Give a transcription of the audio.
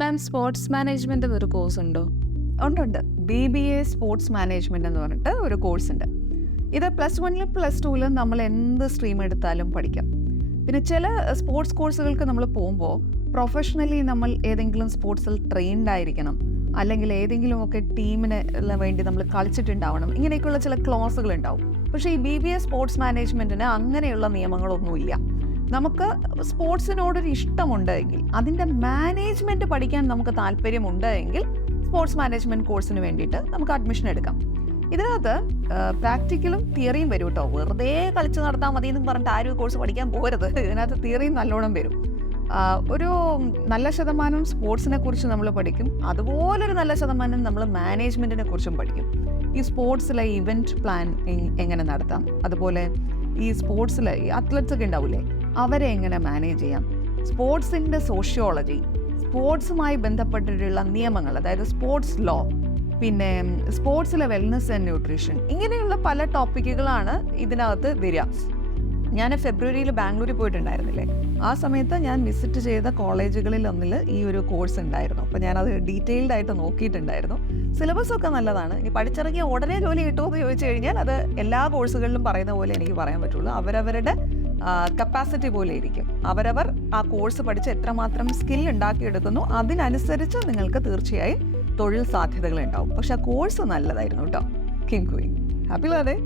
മാം, sports management ഒരു course ഉണ്ടോ? ഉണ്ട്. BBA സ്പോർട്സ് മാനേജ്മെന്റ് എന്ന് പറഞ്ഞിട്ട് ഒരു കോഴ്സ് ഉണ്ട്. ഇത് +1ലും +2ലും നമ്മൾ എന്ത് സ്ട്രീം എടുത്താലും പഠിക്കാം. പിന്നെ ചില സ്പോർട്സ് കോഴ്സുകൾക്ക് നമ്മൾ പോകുമ്പോൾ പ്രൊഫഷണലി നമ്മൾ ഏതെങ്കിലും സ്പോർട്സിൽ ട്രെയിൻഡ് ആയിരിക്കണം, അല്ലെങ്കിൽ ഏതെങ്കിലുമൊക്കെ ടീമിന് വേണ്ടി നമ്മൾ കളിച്ചിട്ടുണ്ടാവണം, ഇങ്ങനെയൊക്കെയുള്ള ചില ക്ലോസുകൾ ഉണ്ടാവും. പക്ഷേ ഈ BBA സ്പോർട്സ് മാനേജ്മെൻറ്റിന് അങ്ങനെയുള്ള നിയമങ്ങളൊന്നുമില്ല. നമുക്ക് സ്പോർട്സിനോടൊരു ഇഷ്ടമുണ്ടെങ്കിൽ, അതിൻ്റെ മാനേജ്മെൻറ്റ് പഠിക്കാൻ നമുക്ക് താല്പര്യമുണ്ട് എങ്കിൽ സ്പോർട്സ് മാനേജ്മെൻറ്റ് കോഴ്സിന് വേണ്ടിയിട്ട് നമുക്ക് അഡ്മിഷൻ എടുക്കാം. ഇതിനകത്ത് പ്രാക്ടിക്കലും തിയറിയും വരും കേട്ടോ. വെറുതെ കളിച്ച് നടത്താൽ മതി എന്ന് പറഞ്ഞിട്ട് ആരും കോഴ്സ് പഠിക്കാൻ പോകരുത്. ഇതിനകത്ത് തിയറിയും നല്ലോണം വരും. ഒരു നല്ല ശതമാനം സ്പോർട്സിനെ കുറിച്ച് നമ്മൾ പഠിക്കും, അതുപോലൊരു നല്ല ശതമാനം നമ്മൾ മാനേജ്മെൻറ്റിനെ കുറിച്ചും പഠിക്കും. ഈ സ്പോർട്സിലെ ഇവൻറ്റ് പ്ലാൻ എങ്ങനെ നടത്താം, അതുപോലെ ഈ സ്പോർട്സിലെ ഈ അത്ലറ്റ്സ് ഒക്കെ ഉണ്ടാവില്ലേ, അവരെ എങ്ങനെ മാനേജ് ചെയ്യാം, സ്പോർട്സിൻ്റെ സോഷ്യോളജി, സ്പോർട്സുമായി ബന്ധപ്പെട്ടിട്ടുള്ള നിയമങ്ങൾ, അതായത് സ്പോർട്സ് ലോ, പിന്നെ സ്പോർട്സിലെ വെൽനസ് ആൻഡ് ന്യൂട്രീഷൻ, ഇങ്ങനെയുള്ള പല ടോപ്പിക്കുകളാണ് ഇതിനകത്ത് വരിക. ഞാൻ ഫെബ്രുവരിയിൽ ബാംഗ്ലൂരിൽ പോയിട്ടുണ്ടായിരുന്നില്ലേ, ആ സമയത്ത് ഞാൻ വിസിറ്റ് ചെയ്ത കോളേജുകളിൽ ഒന്നിൽ ഈ ഒരു കോഴ്സ് ഉണ്ടായിരുന്നു. അപ്പോൾ ഞാനത് ഡീറ്റെയിൽഡ് ആയിട്ട് നോക്കിയിട്ടുണ്ടായിരുന്നു. സിലബസ് ഒക്കെ നല്ലതാണ്. ഇനി പഠിച്ചിറങ്ങിയ ഉടനെ ജോലി കിട്ടുമോ എന്ന് ചോദിച്ചു കഴിഞ്ഞാൽ അത് എല്ലാ കോഴ്സുകളിലും പറയുന്ന പോലെ എനിക്ക് പറയാൻ പറ്റുള്ളൂ. അവരവരുടെ കപ്പാസിറ്റി പോലെ ഇരിക്കും. അവരവർ ആ കോഴ്സ് പഠിച്ച് എത്രമാത്രം സ്കിൽ ഉണ്ടാക്കിയെടുക്കുന്നു അതിനനുസരിച്ച് നിങ്ങൾക്ക് തീർച്ചയായും തൊഴിൽ സാധ്യതകൾ ഉണ്ടാവും. പക്ഷെ ആ കോഴ്സ് നല്ലതായിരുന്നു കേട്ടോ. കിങ് ക്വീൻ ഹാപ്പി അതെ.